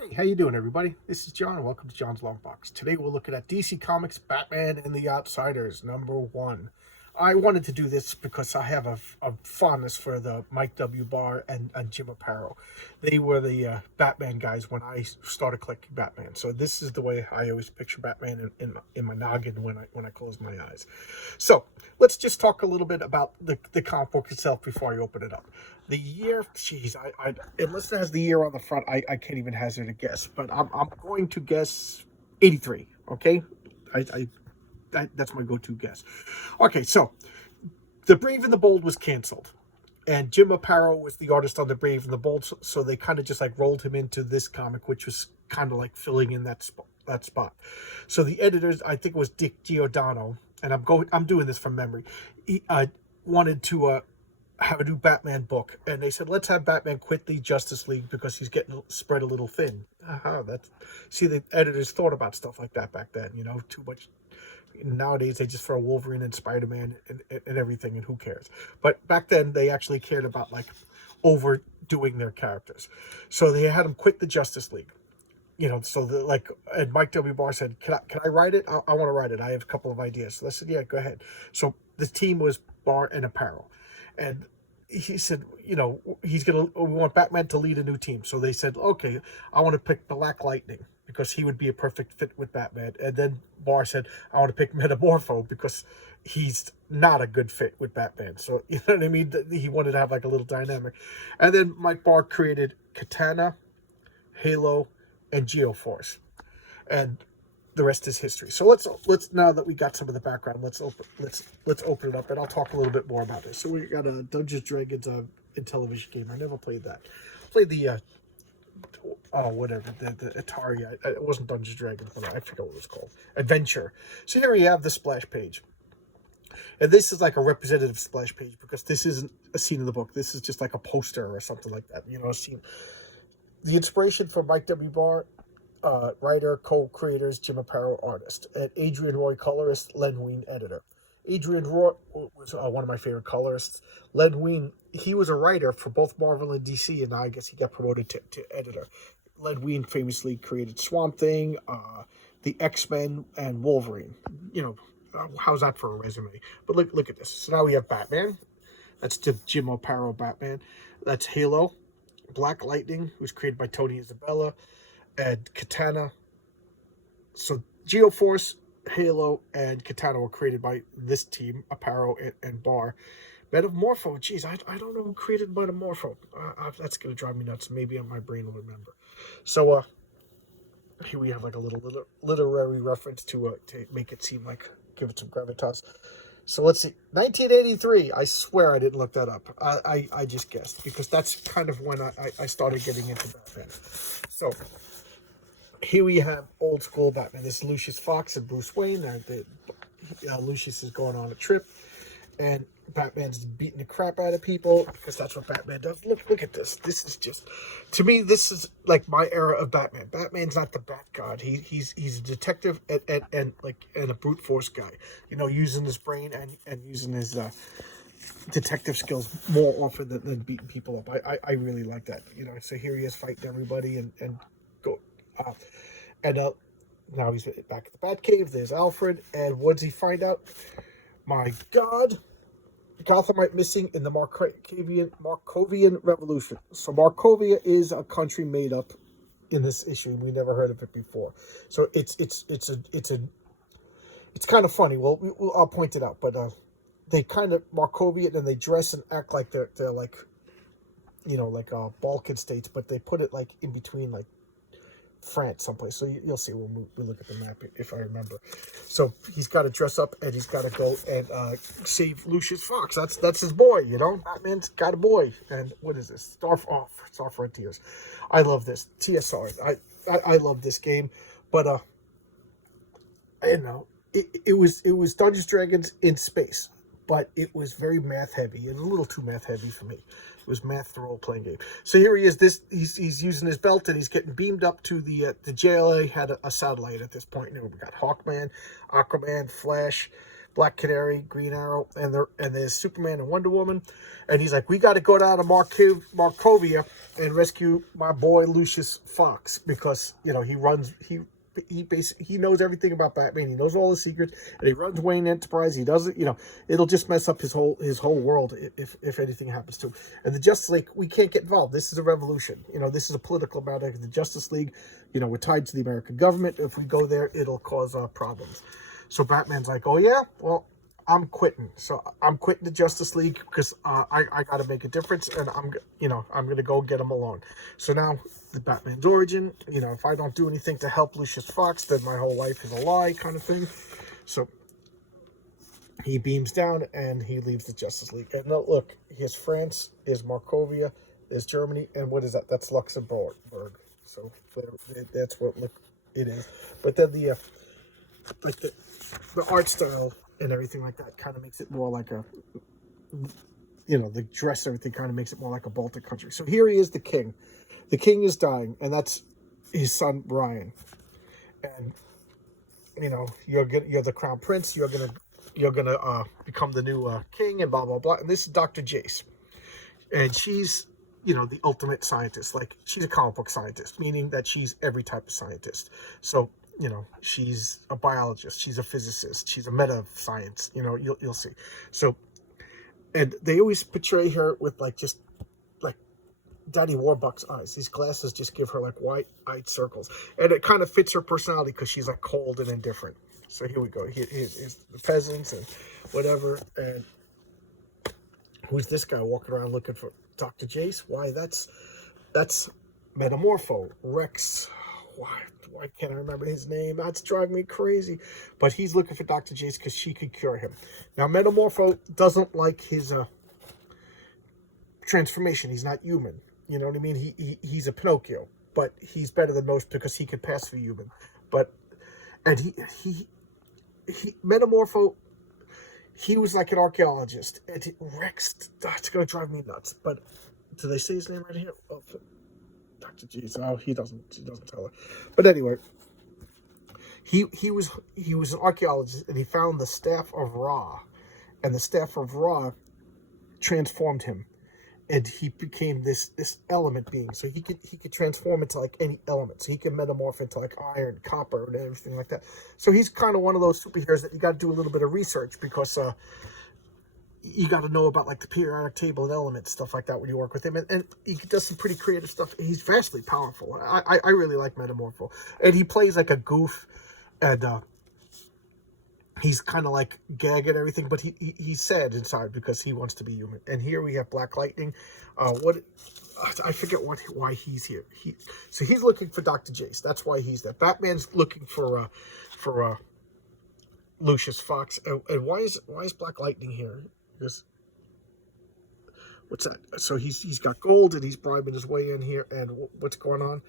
Hey, how you doing, everybody? This is John. Welcome to John's Long Box. Today we're looking at DC Comics Batman and the Outsiders, #1. I wanted to do this because I have a fondness for the Mike W. Barr and Jim Aparo. They were the Batman guys when I started collecting Batman. So this is the way I always picture Batman in my noggin when I close my eyes. So let's just talk a little bit about the comic book itself before I open it up. The year, geez, unless it has the year on the front, I can't even hazard a guess. But I'm going to guess 83. Okay, I that's my go-to guess. Okay, so The Brave and the Bold was canceled, and Jim Aparo was the artist on The Brave and the Bold, so they kind of just like rolled him into this comic, which was kind of like filling in that spot. So the editors, I think it was Dick Giordano, and I'm doing this from memory. He wanted to have a new Batman book, and they said, let's have Batman quit the Justice League because he's getting spread a little thin. See, the editors thought about stuff like that back then, too much. Nowadays they just throw Wolverine and Spider-Man and everything, and who cares? But back then they actually cared about like overdoing their characters, so they had him quit the Justice League. So and Mike W. Barr said, can I write it? I want to write it. I have a couple of ideas. So I said, yeah, go ahead. So the team was Barr and Aparo, and he said, we want Batman to lead a new team. So they said, okay, I want to pick Black Lightning because he would be a perfect fit with Batman. And then Barr said, I want to pick Metamorpho because he's not a good fit with Batman. So, you know what I mean? He wanted to have like a little dynamic. And then Mike Barr created Katana, Halo, and Geoforce. And the rest is history. So let's now that we got some of the background, let's open it up, and I'll talk a little bit more about this. So we got a Dungeons Dragons in television game. I never played that. Played the whatever the Atari. It wasn't Dungeons Dragons, but I forget what it was called. Adventure. So here we have the splash page, and this is like a representative splash page because this isn't a scene in the book. This is just like a poster or something like that. A scene. The inspiration for Mike W. Barr. Writer, co-creators, Jim Aparo, artist, and Adrian Roy, colorist, Len Wein, editor. Adrian Roy was one of my favorite colorists. Len Wein, he was a writer for both Marvel and DC, and now I guess he got promoted to editor. Len Wein famously created Swamp Thing, the X-Men, and Wolverine. How's that for a resume? But look at this. So now we have Batman. That's the Jim Aparo Batman. That's Halo. Black Lightning, who's created by Tony Isabella, and Katana. So Geoforce, Halo, and Katana were created by this team, Aparo and Barr. Metamorpho, geez, I don't know who created Metamorpho. That's going to drive me nuts. Maybe my brain will remember. So here we have like a little literary reference to make it seem like, give it some gravitas. So let's see, 1983. I swear I didn't look that up. I just guessed because that's kind of when I started getting into Batman. So here we have old school Batman. This is Lucius Fox and Bruce Wayne. Lucius is going on a trip, and Batman's beating the crap out of people because that's what Batman does. Look at this. This is just, to me, this is like my era of Batman. Batman's not the Bat God. He's a detective and a brute force guy. Using his brain and using his detective skills more often than beating people up. I really like that. So here he is fighting everybody and go. And now he's back at the Batcave. There's Alfred, and what does he find out? My God, Gothamite missing in the Markovian Revolution. So Markovia is a country made up in this issue. We never heard of it before. So it's kind of funny. Well, I'll point it out, but they kind of Markovian, and they dress and act like they're like Balkan states, but they put it like in between like France someplace. So you'll see when we look at the map if I remember. So he's got to dress up and he's got to go and save Lucius Fox. That's his boy. Batman's got a boy. And what is this? Star Frontiers. I love this TSR. I love this game, but it was Dungeons Dragons in space, but it was very math heavy and a little too math heavy for me. It was math, the role-playing game. So here he is. He's using his belt, and he's getting beamed up to the JLA. Had a satellite at this point. We got Hawkman, Aquaman, Flash, Black Canary, Green Arrow, and there's Superman and Wonder Woman. And he's like, we got to go down to Markovia and rescue my boy Lucius Fox, because, you know, he knows everything about Batman. He knows all the secrets, and he runs Wayne Enterprise. He doesn't, you know, it'll just mess up his whole world if anything happens to him. And the Justice League, we can't get involved. This is a revolution. You know, this is a political matter. The Justice League, you know, we're tied to the American government. If we go there, it'll cause problems. So Batman's like, oh yeah, well, I'm quitting. So I'm quitting the Justice League because I got to make a difference, and I'm going to go get him alone. So now the Batman's origin, you know, if I don't do anything to help Lucius Fox, then my whole life is a lie, kind of thing. So he beams down and he leaves the Justice League. And now look, here's France, here's Markovia, there's Germany, and what is that? That's Luxembourg. So that's what it is. But then the art style and everything like that kind of makes it more like a, you know, the dress, everything kind of makes it more like a Baltic country. So here he is, the king. The king is dying, and that's his son Brian. And you know, you're the crown prince. You're gonna become the new king, and blah blah blah. And this is Dr. Jace, and she's, you know, the ultimate scientist. Like, she's a comic book scientist, meaning that she's every type of scientist. So, you know, she's a biologist, she's a physicist, she's a meta science. You know, you'll see. So, and they always portray her with like just like Daddy Warbucks eyes. These glasses just give her like white-eyed circles, and it kind of fits her personality because she's like cold and indifferent. So here we go. Here's the peasants and whatever. And who's this guy walking around looking for Dr. Jace? Why, that's Metamorpho, Rex. Why can't I remember his name? That's driving me crazy. But he's looking for Dr. Jace because she could cure him. Now, Metamorpho doesn't like his transformation. He's not human. You know what I mean? He's a Pinocchio, but he's better than most because he could pass for human. And he Metamorpho, he was like an archaeologist. And Rex, that's going to drive me nuts. But do they say his name right here? Oh, Dr. Jace. Oh, he doesn't tell her. But anyway, he was an archaeologist, and he found the Staff of Ra, and the Staff of Ra transformed him, and he became this element being. So he could transform into like any element. So he can metamorph into like iron, copper, and everything like that. So he's kind of one of those superheroes that you got to do a little bit of research, because you got to know about like the periodic table and elements, stuff like that, when you work with him. And he does some pretty creative stuff. He's vastly powerful. I really like Metamorpho. And he plays like a goof, and he's kind of like gag and everything, but he's sad inside because he wants to be human. And here we have Black Lightning. I forget why he's here. So he's looking for Dr. Jace. That's why he's there. Batman's looking for Lucius Fox. And why is Black Lightning here? Because what's that? So he's got gold, and he's bribing his way in here. And what's going on?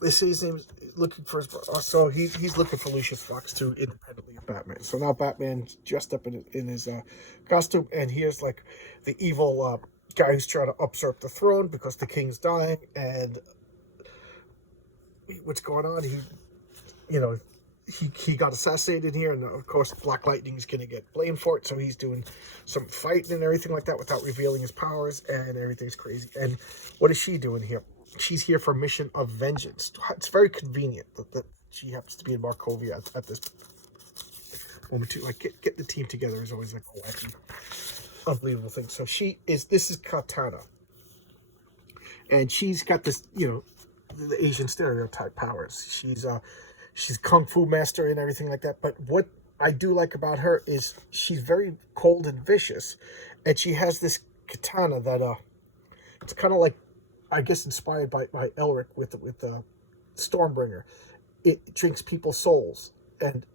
They say his name's looking for his. So he's looking for Lucius Fox too, independently of Batman. So now Batman's dressed up in his costume, and here's like the evil guy who's trying to usurp the throne because the king's dying. And what's going on? He got assassinated here, and of course Black Lightning is going to get blamed for it, so he's doing some fighting and everything like that without revealing his powers, and everything's crazy. And what is she doing here? She's here for a mission of vengeance. It's very convenient that she happens to be in Markovia at this moment too. Like, get the team together is always like a wacky, unbelievable thing. So this is Katana, and she's got this, you know, the Asian stereotype powers. She's kung fu master and everything like that. But what I do like about her is she's very cold and vicious, and she has this katana that it's kind of like, I guess, inspired by Elric with Stormbringer. It drinks people's souls, and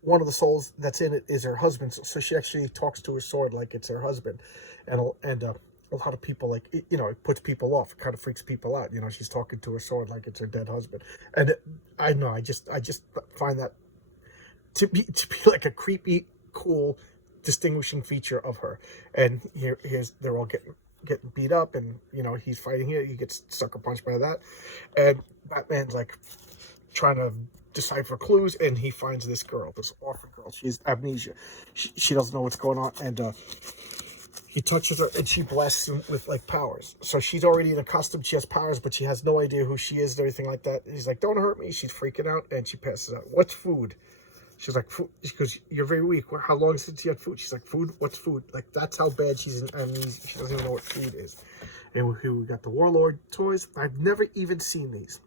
one of the souls that's in it is her husband's. So she actually talks to her sword like it's her husband, and a lot of people, like, you know, it puts people off. It kind of freaks people out. You know, she's talking to her sword like it's her dead husband. And I know, I just find that to be like a creepy, cool, distinguishing feature of her. And they're all getting beat up, and, you know, he's fighting here. He gets sucker punched by that. And Batman's like trying to decipher clues, and he finds this girl, this orphan girl. She has amnesia. She doesn't know what's going on, and he touches her, and she blasts him with, like, powers. So she's already accustomed. She has powers, but she has no idea who she is or anything like that. And he's like, don't hurt me. She's freaking out, and she passes out. What's food? She's like, food. She goes, you're very weak. How long since you had food? She's like, food? What's food? Like, that's how bad she's in amnesia. She doesn't even know what food is. And here we got the Warlord toys. I've never even seen these.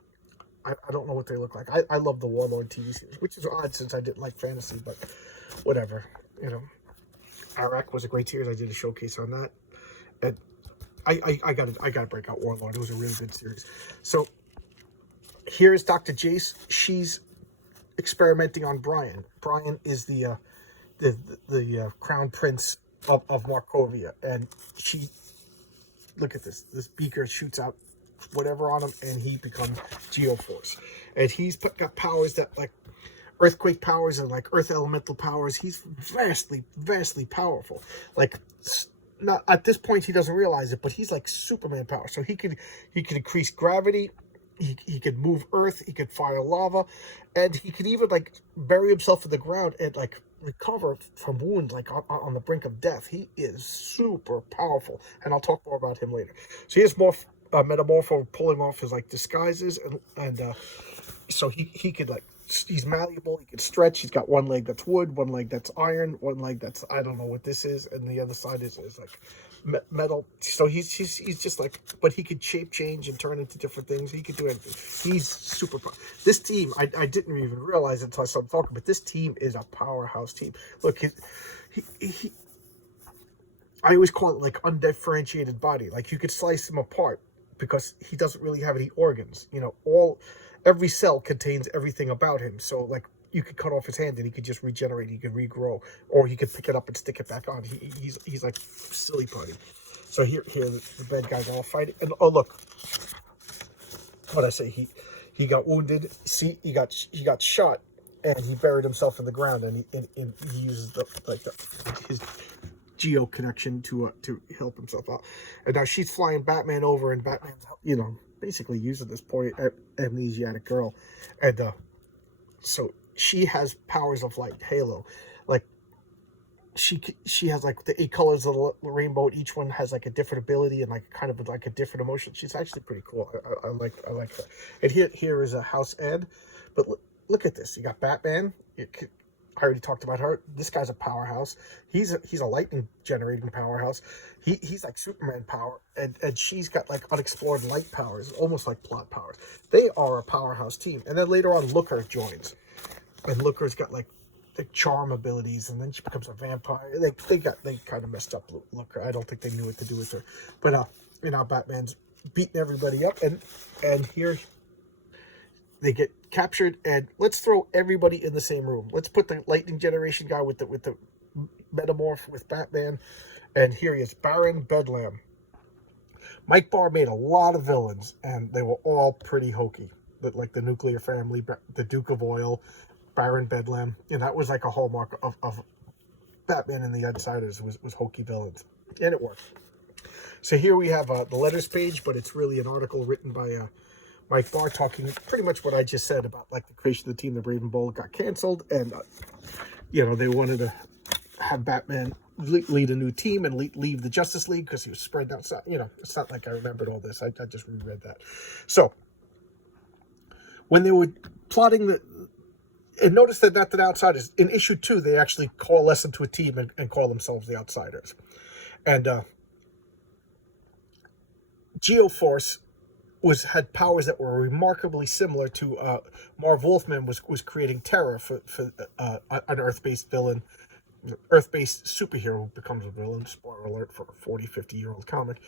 I don't know what they look like. I love the Warlord TV series, which is odd since I didn't like fantasy, but whatever. You know, Arak was a great series. I did a showcase on that. And I gotta break out Warlord. It was a really good series. So here is Dr. Jace. She's experimenting on Brian. Brian is the crown prince of Markovia, and she, look at this. This beaker shoots out whatever on him, and he becomes Geoforce. And he's got powers that, like, earthquake powers and, like, earth elemental powers. He's vastly powerful. Like, not at this point he doesn't realize it, but he's like Superman power. So he could increase gravity. He could move earth. He could fire lava, and he could even, like, bury himself in the ground and, like, recover from wounds, like on the brink of death. He is super powerful, and I'll talk more about him later. So here's more Metamorpho pulling off his, like, disguises, and so he could, like, he's malleable. He can stretch. He's got one leg that's wood, one leg that's iron, one leg that's, I don't know what this is, and the other side is like metal. So he's just like, but he could shape change and turn into different things. He could do anything. He's super. This team, I didn't even realize it until I started talking, but this team is a powerhouse team. Look, he I always call it, like, undifferentiated body. Like, you could slice him apart because he doesn't really have any organs. You know, every cell contains everything about him. So, like, you could cut off his hand and he could just regenerate. He could regrow, or he could pick it up and stick it back on. He's like silly putty. So here the bad guys all fighting. And oh, look, what I say, he got wounded. See, he got shot, and he buried himself in the ground, and he uses his geo connection to help himself out. And now she's flying Batman over, and Batman's, you know, basically using this poor amnesiac girl, and so she has powers of, like, Halo. Like, she has, like, the 8 colors of the rainbow, and each one has, like, a different ability and, like, kind of like a different emotion. She's actually pretty cool. I like her. And here is a House Ed, but look at this. You got Batman. I already talked about her. This guy's a powerhouse. He's a lightning generating powerhouse. He's like Superman power, and she's got, like, unexplored light powers, almost like plot powers. They are a powerhouse team. And then later on, Looker joins, and Looker's got, like, the charm abilities, and then she becomes a vampire. They kind of messed up Looker. I don't think they knew what to do with her. But you know, Batman's beating everybody up, and here they get captured, and let's throw everybody in the same room. Let's put the lightning generation guy with the Metamorph with Batman, and here he is, Baron Bedlam. Mike Barr made a lot of villains, and they were all pretty hokey. Like the Nuclear Family, the Duke of Oil, Baron Bedlam, and that was like a hallmark of Batman and the Outsiders was hokey villains, and it worked. So here we have the letters page, but it's really an article written by Mike Barr talking pretty much what I just said about, like, the creation of the team. The Raven Bowl got canceled, and you know, they wanted to have Batman lead a new team and leave the Justice League because he was spread outside. You know, it's not like I remembered all this. I just reread that. So when they were plotting and notice that not the Outsiders, in issue 2, they actually coalesce into a team and call themselves the Outsiders. And Geoforce had powers that were remarkably similar to Marv Wolfman was creating Terra for an Earth-based villain, Earth-based superhero who becomes a villain. Spoiler alert for a 40-50-year-old comic.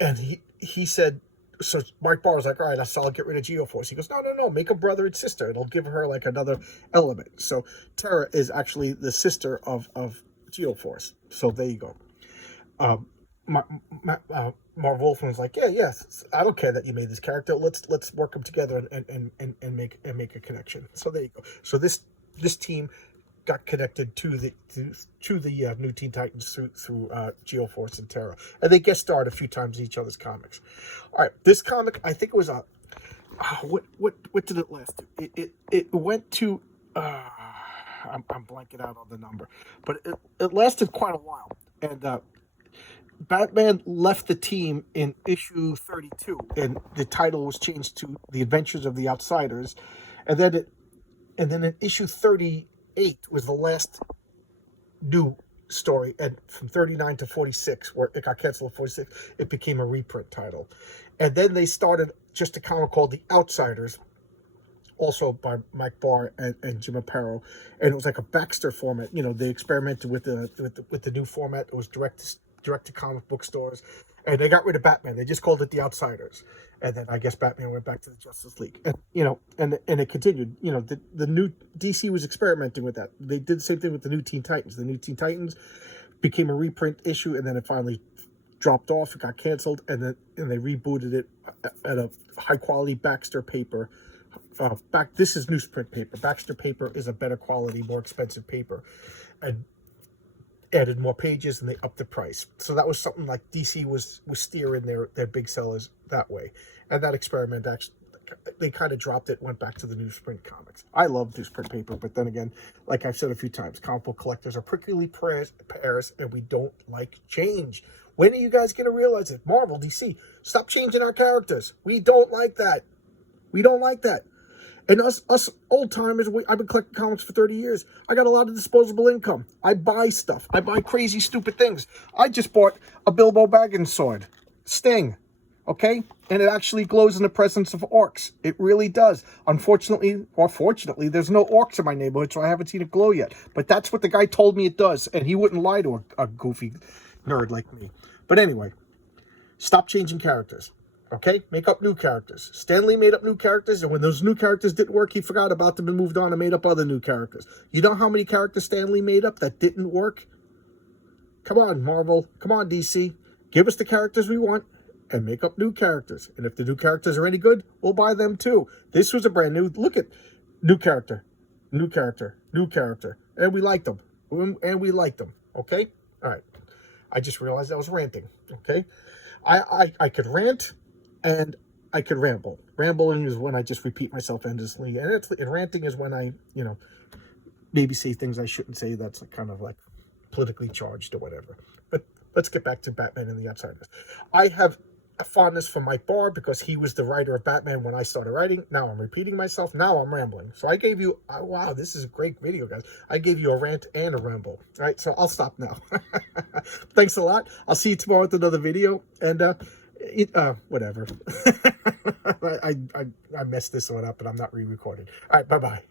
And he said, so Mark Barr was like, all right, I'll get rid of Geoforce. He goes, no, make a brother and sister. It'll give her, like, another element. So Terra is actually the sister of Geoforce. So there you go. Marv Wolfman was like, yeah, I don't care that you made this character. Let's work them together and make a connection. So there you go. So this team got connected to the new Teen Titans through Geoforce and Terra, and they guest starred a few times in each other's comics. All right, this comic, I think it was what did it last to? It went to I'm blanking out on the number, but it lasted quite a while. And Batman left the team in issue 32, and the title was changed to The Adventures of the Outsiders. And then in issue 38 was the last new story, and from 39 to 46, where it got canceled at 46, it became a reprint title. And then they started just a comic called The Outsiders, also by Mike Barr and Jim Aparo, and it was like a Baxter format. You know, they experimented with the new format. It was direct to comic book stores, and they got rid of Batman. They just called it The Outsiders, and then I guess Batman went back to the Justice League, and and it continued. You know, the new DC was experimenting with that. They did the same thing with the new Teen Titans. The new Teen Titans became a reprint issue, and then it finally dropped off. It got canceled, and they rebooted it at a high quality Baxter paper. This is newsprint paper. Baxter paper is a better quality, more expensive paper, and added more pages, and they upped the price. So that was something like DC was steering their big sellers that way. And that experiment actually, they kind of dropped it, went back to the newsprint comics. I love newsprint paper, but then again, like I've said a few times, comic book collectors are prickly pears, and we don't like change. When are you guys going to realize it? Marvel, DC, stop changing our characters. We don't like that. We don't like that. And us old timers, I've been collecting comics for 30 years. I got a lot of disposable income. I buy stuff. I buy crazy, stupid things. I just bought a Bilbo Baggins sword, Sting, okay? And it actually glows in the presence of orcs. It really does. Unfortunately, or fortunately, there's no orcs in my neighborhood, so I haven't seen it glow yet. But that's what the guy told me it does, and he wouldn't lie to a goofy nerd like me. But anyway, stop changing characters. Okay, make up new characters. Stan Lee made up new characters, and when those new characters didn't work, he forgot about them and moved on and made up other new characters. You know how many characters Stan Lee made up that didn't work? Come on, Marvel. Come on, DC. Give us the characters we want and make up new characters. And if the new characters are any good, we'll buy them too. This was a brand new, look at, new character, new character, new character. And we liked them. And we liked them. Okay? All right. I just realized I was ranting. Okay? I could rant. And I could ramble. Rambling is when I just repeat myself endlessly. And ranting is when I, maybe say things I shouldn't say. That's kind of like politically charged or whatever. But let's get back to Batman and the Outsiders. I have a fondness for Mike Barr because he was the writer of Batman when I started writing. Now I'm repeating myself. Now I'm rambling. So I gave you, wow, this is a great video, guys. I gave you a rant and a ramble. All right, so I'll stop now. Thanks a lot. I'll see you tomorrow with another video. And, whatever. I messed this one up, and I'm not re-recording. All right, bye-bye.